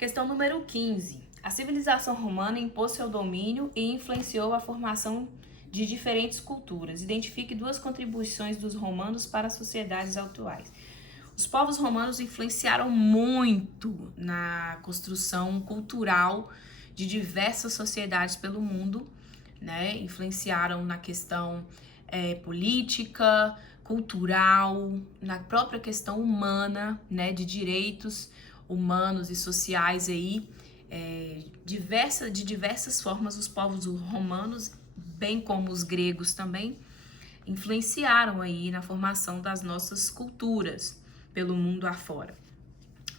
Questão número 15. A civilização romana impôs seu domínio e influenciou a formação de diferentes culturas. Identifique duas contribuições dos romanos para as sociedades atuais. Os povos romanos influenciaram muito na construção cultural de diversas sociedades pelo mundo, né? Influenciaram na questão política, cultural, na própria questão humana, né? De direitos humanos e sociais aí, de diversas formas. Os povos romanos, bem como os gregos também, influenciaram aí na formação das nossas culturas pelo mundo afora.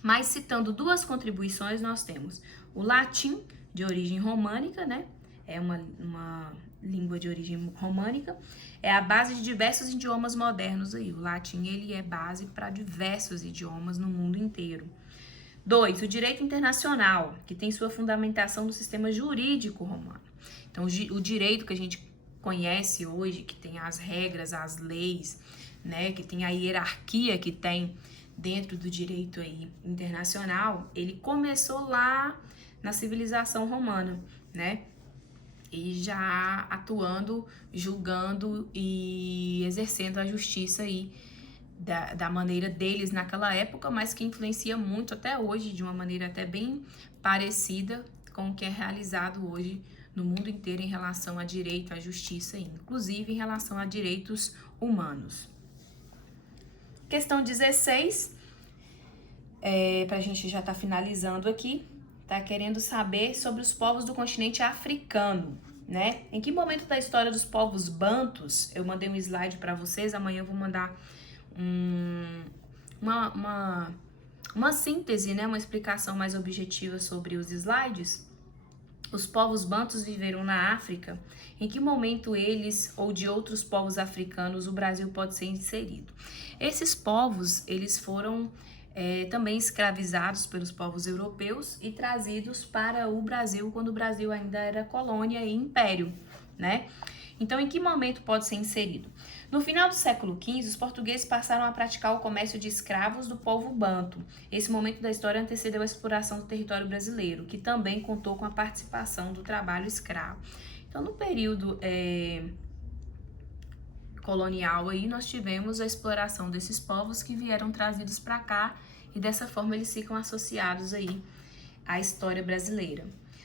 Mas citando duas contribuições, nós temos o latim, de origem românica, né? É uma língua de origem românica, é a base de diversos idiomas modernos aí. O latim, ele é base para diversos idiomas no mundo inteiro. 2. O direito internacional, que tem sua fundamentação no sistema jurídico romano. Então, o direito que a gente conhece hoje, que tem as regras, as leis, né, que tem a hierarquia que tem dentro do direito aí internacional, ele começou lá na civilização romana, né? E já atuando, julgando e exercendo a justiça aí da maneira deles naquela época, mas que influencia muito até hoje, de uma maneira até bem parecida com o que é realizado hoje no mundo inteiro em relação a direito, à justiça, inclusive em relação a direitos humanos. Questão 16, para a gente já estar finalizando aqui, tá querendo saber sobre os povos do continente africano, né? Em que momento da história dos povos bantus, eu mandei um slide para vocês, amanhã eu vou mandar uma síntese, né? Uma explicação mais objetiva sobre os slides. Os povos bantus viveram na África. Em que momento eles ou de outros povos africanos o Brasil pode ser inserido? Esses povos, eles foram também escravizados pelos povos europeus e trazidos para o Brasil quando o Brasil ainda era colônia e império, né? Então, em que momento pode ser inserido? No final do século XV, os portugueses passaram a praticar o comércio de escravos do povo banto. Esse momento da história antecedeu a exploração do território brasileiro, que também contou com a participação do trabalho escravo. Então, no período colonial, aí, nós tivemos a exploração desses povos que vieram trazidos para cá e dessa forma eles ficam associados aí à história brasileira.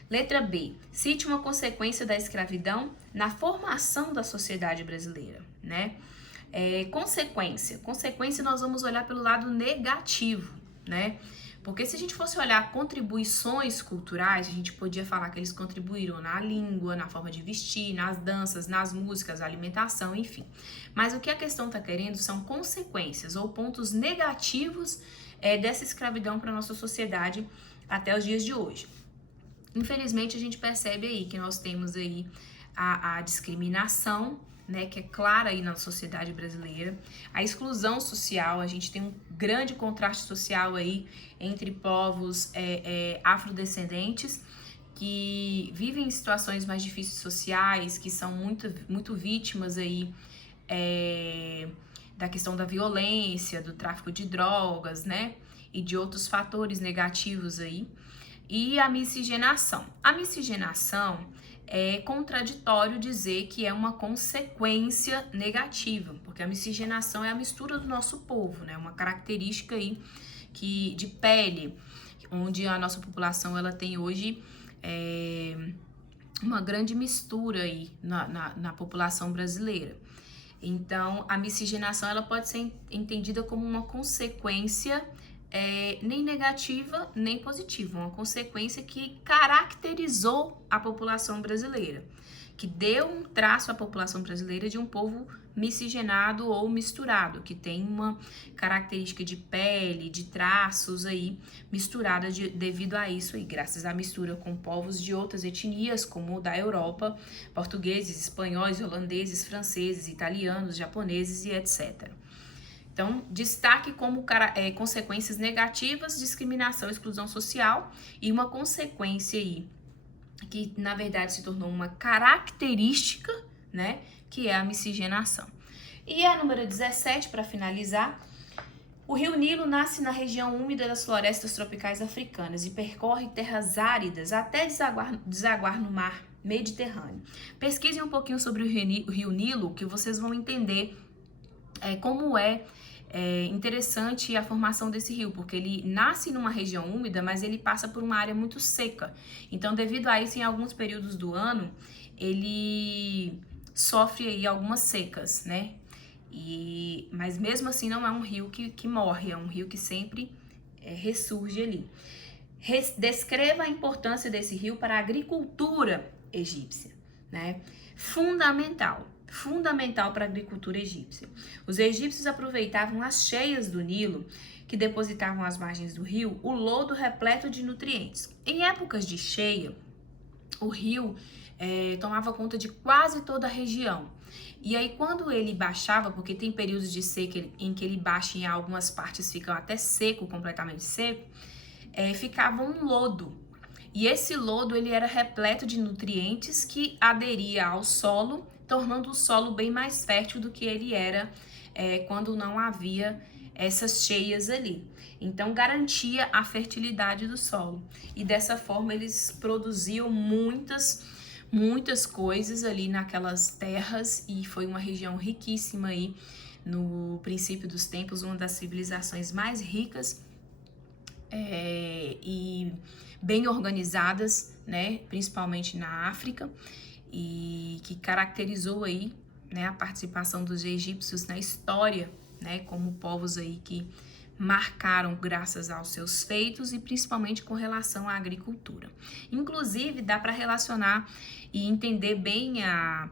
Letra B. Cite uma consequência da escravidão na formação da sociedade brasileira, né? Consequência nós vamos olhar pelo lado negativo, né? Porque se a gente fosse olhar contribuições culturais, a gente podia falar que eles contribuíram na língua, na forma de vestir, nas danças, nas músicas, alimentação, enfim. Mas o que a questão está querendo são consequências ou pontos negativos dessa escravidão para a nossa sociedade até os dias de hoje. Infelizmente, a gente percebe aí que nós temos aí a discriminação, né, que é clara aí na sociedade brasileira, a exclusão social, a gente tem um grande contraste social aí entre povos afrodescendentes que vivem em situações mais difíceis sociais, que são muito vítimas aí da questão da violência, do tráfico de drogas, né, e de outros fatores negativos aí. E a miscigenação. A miscigenação é contraditório dizer que é uma consequência negativa, porque a miscigenação é a mistura do nosso povo, né? Uma característica aí de pele, onde a nossa população ela tem hoje uma grande mistura aí na população brasileira. Então, a miscigenação ela pode ser entendida como uma consequência nem negativa, nem positiva, uma consequência que caracterizou a população brasileira, que deu um traço à população brasileira de um povo miscigenado ou misturado, que tem uma característica de pele, de traços aí misturada devido a isso aí, graças à mistura com povos de outras etnias, como o da Europa, portugueses, espanhóis, holandeses, franceses, italianos, japoneses e etc. Então, destaque como consequências negativas, discriminação, exclusão social e uma consequência aí que, na verdade, se tornou uma característica, né, que é a miscigenação. E a número 17, para finalizar, O rio Nilo nasce na região úmida das florestas tropicais africanas e percorre terras áridas até desaguar no mar Mediterrâneo. Pesquisem um pouquinho sobre o rio Nilo, que vocês vão entender como é interessante a formação desse rio, porque ele nasce numa região úmida, mas ele passa por uma área muito seca. Então, devido a isso, em alguns períodos do ano, ele sofre aí algumas secas, né? Mas mesmo assim não é um rio que morre, é um rio que sempre ressurge ali. Descreva a importância desse rio para a agricultura egípcia, né? Fundamental para a agricultura egípcia. Os egípcios aproveitavam as cheias do Nilo, que depositavam às margens do rio o lodo repleto de nutrientes. Em épocas de cheia, o rio tomava conta de quase toda a região. E aí, quando ele baixava, porque tem períodos de seca em que ele baixa e em algumas partes fica até seco, completamente seco, ficava um lodo. E esse lodo ele era repleto de nutrientes que aderia ao solo, tornando o solo bem mais fértil do que ele era quando não havia essas cheias ali. Então, garantia a fertilidade do solo. E dessa forma, eles produziam muitas coisas ali naquelas terras, e foi uma região riquíssima aí no princípio dos tempos, uma das civilizações mais ricas e bem organizadas, né, principalmente na África, e que caracterizou aí, né, a participação dos egípcios na história, né, como povos aí que marcaram graças aos seus feitos e principalmente com relação à agricultura. Inclusive, dá para relacionar e entender bem a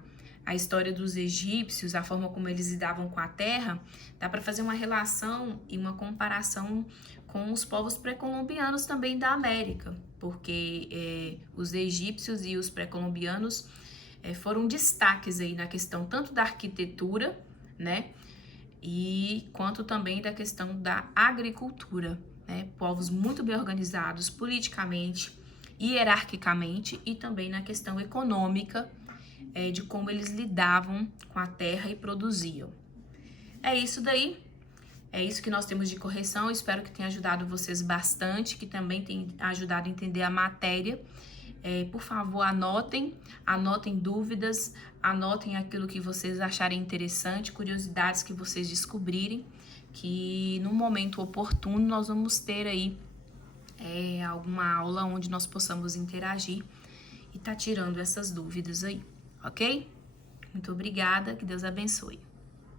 história dos egípcios, a forma como eles lidavam com a terra, dá para fazer uma relação e uma comparação com os povos pré-colombianos também da América, porque os egípcios e os pré-colombianos foram destaques aí na questão tanto da arquitetura, né, e quanto também da questão da agricultura, né? Povos muito bem organizados politicamente, hierarquicamente e também na questão econômica, de como eles lidavam com a terra e produziam. É isso daí, é isso que nós temos de correção. Espero que tenha ajudado vocês bastante, que também tenha ajudado a entender a matéria. Por favor, anotem dúvidas, anotem aquilo que vocês acharem interessante, curiosidades que vocês descobrirem, que no momento oportuno nós vamos ter aí alguma aula onde nós possamos interagir e tá tirando essas dúvidas aí, ok? Muito obrigada, que Deus abençoe.